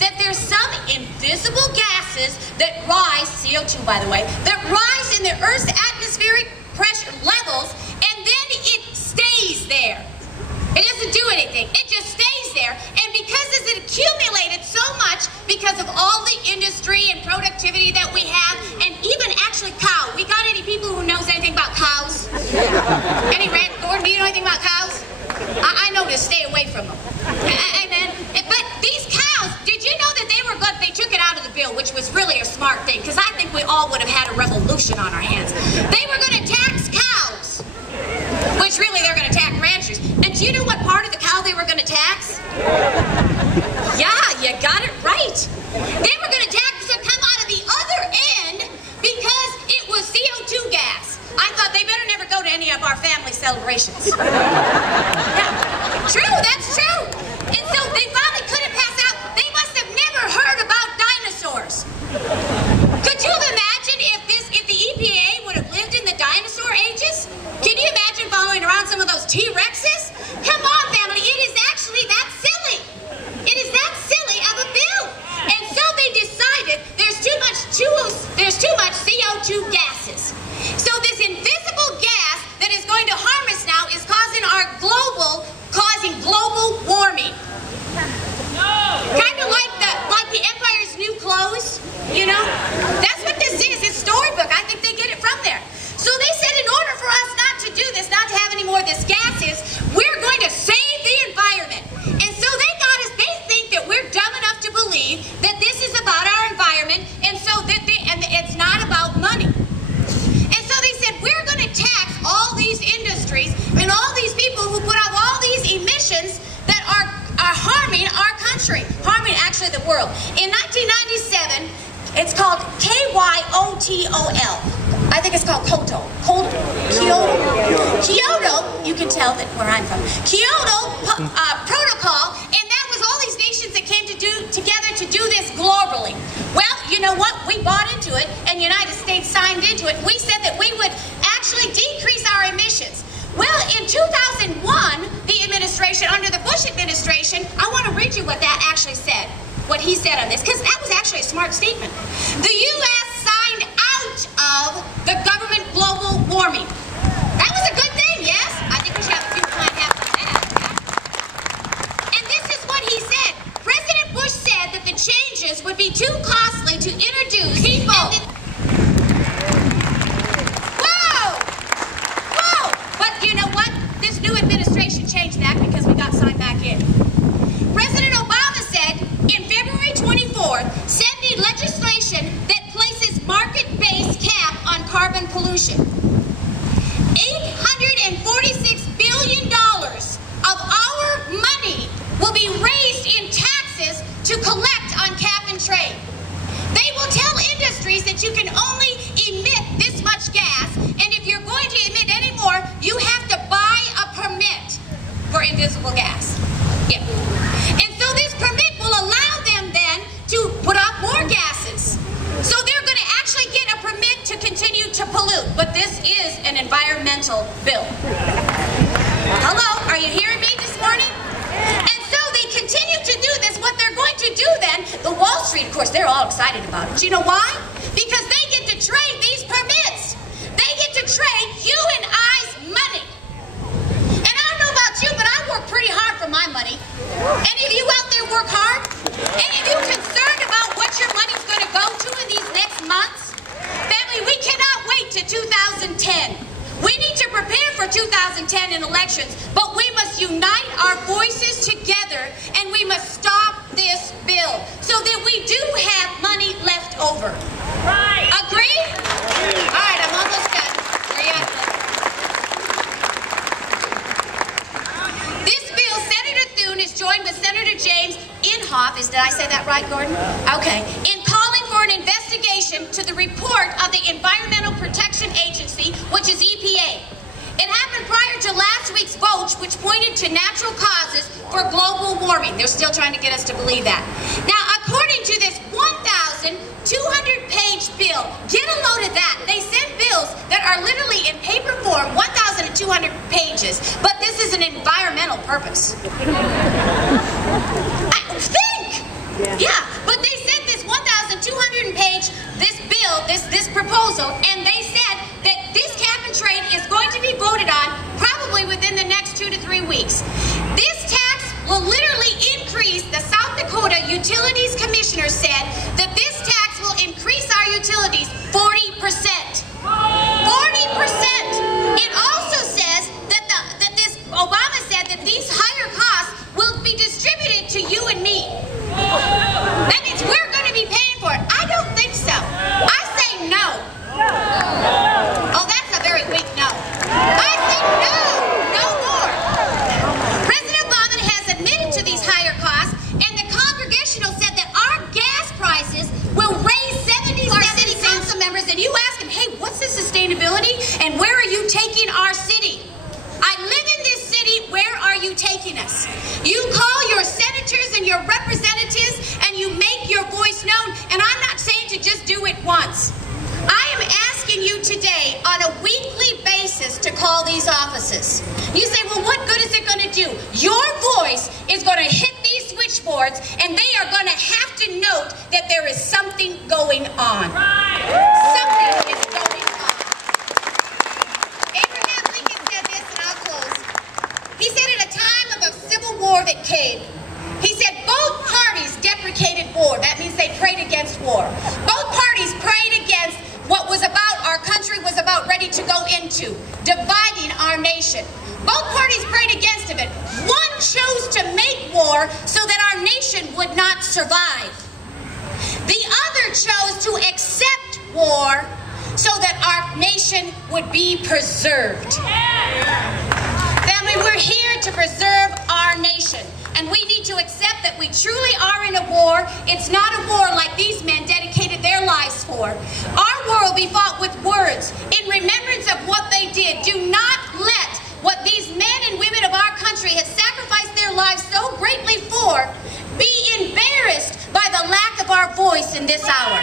that there's some invisible gases that rise, CO2 by the way, that rise in the Earth's atmospheric pressure levels, and then it stays there. It doesn't do anything. It just stays there. And because it's accumulated so much because of all the industry and productivity that we have, and even actually cow. We got any people who knows anything about cows? Any Rand Gordon, do you know anything about cows? I know to stay away from them. But these cows, did you know that they were good? They took it out of the bill, which was really a smart thing, because I think we all would have had a revolution on our hands. They were going to tax cows, which really they're going to tax ranchers. And do you know what part of the cow they were going to tax? Yeah, you got it right. They were going to tax to come out of the other end because it was CO2 gas. I thought they better never go to any of our family celebrations. Yeah, true, that's true. And so they finally couldn't pass out. They must have never heard about dinosaurs. Could you imagine if the EPA would have lived in the dinosaur ages? Can you imagine following around some of those T-Rexes? Come on, family, it is actually that silly. It is that silly of a bill. And so they decided there's too much CO2 gases. So this invisible gas that is going to harm us now is causing global warming. Kind of like the Empire's New Clothes, you know? That's what this is. It's storybook. I think they get it from there. So they said in order for us not to do this, not to have any more of this gases, we're going to save the environment. And so they think that we're dumb enough to believe that this is about our environment, and so and it's not about money. And so they said we're going to tax all these industries and all these people who put out all these emissions that are harming our country, harming actually the world. In 1997, it's called KYOTOL. I think it's called Kyoto. Kyoto, you can tell that where I'm from. Kyoto Protocol, and that was all these nations that came together to do this globally. Well, you know what? We bought into it, and the United States signed into it. We said that we would actually decrease our emissions. Well, in 2001, the administration, under the Bush administration, I want to read you what that actually said, what he said on this, because that was actually a smart statement. The U.S. signed out of the government global warming. That was a good thing, yes? I think we should have a few fine hats for that. And this is what he said. President Bush said that the changes would be too costly to introduce. People! You know what? This new administration changed that because we got signed back in. President Obama said in February 24th, sending legislation that places market-based cap on carbon pollution. $846 billion of our money will be raised in taxes to collect on cap and trade. They will tell industries that you can only emit this much gas, and if you're going to emit any more, you have to buy a permit for invisible gas. Yeah. And so this permit will allow them then to put out more gases. So they're going to actually get a permit to continue to pollute. But this is an environmental bill. Hello, are you hearing me this morning? And so they continue to do this. What they're going to do then, the Wall Street, of course, they're all excited about it. Do you know why? Because they get to trade these permits. They get to trade you and I's money. And I don't know about you, but I work pretty hard for my money. Any of you out there work hard? Any of you concerned about what your money's going to go to in these next months? Family, we cannot wait to 2010. We need to prepare for 2010 in elections, but we must unite our voices together, and we must stop this bill so that we do have money left over. Right. Agree? All right, I'm almost done. Where you at? This bill, Senator Thune is joined with Senator James Inhofe. Did I say that right, Gordon? Okay. In calling for an investigation to the report of the Environmental Protection Agency, which is EPA. It happened prior to last week's vote, which pointed to natural causes for global warming. They're still trying to get us to believe that. Now, according to this 1,200-page bill, get a load of that. They send bills that are literally in paper form, 1,200 pages, but this is an environmental purpose. Think! Yeah. Utilities Commissioner said that this tax will increase our utilities 40%. 40%. It also says that Obama said that these higher costs will be distributed to you and me. That means we're going to be paying for it. I don't think so. I say no. Oh, that's a very weak no. I say no. No more. President Obama has admitted to these higher costs, and the Congressional said that our gas prices will raise 77 city council members, and you ask them, hey, what's the sustainability, and where are you taking our city? I live in this city. Where are you taking us? You call your senators and your representatives and you make your voice known. And I'm not saying to just do it once. I am asking you today on a weekly basis to call these offices. You say, well, what good is it going to do? Your voice is going to hit these switchboards and they are going to have to note that there is something going on. Something is going on. He said at a time of a civil war that came, he said both parties deprecated war. That means they prayed against war. Both parties prayed against what was about, our country was about ready to go into, dividing our nation. Both parties prayed against it. One chose to make war so that our nation would not survive. The other chose to accept war so that our nation would be preserved. Family, we're here to preserve our nation, and we need to accept that we truly are in a war. It's not a war like these men dedicated their lives for. Our war will be fought with words in remembrance of what they did. Do not let what these men and women of our country have sacrificed their lives so greatly for be embarrassed by the lack of our voice in this hour.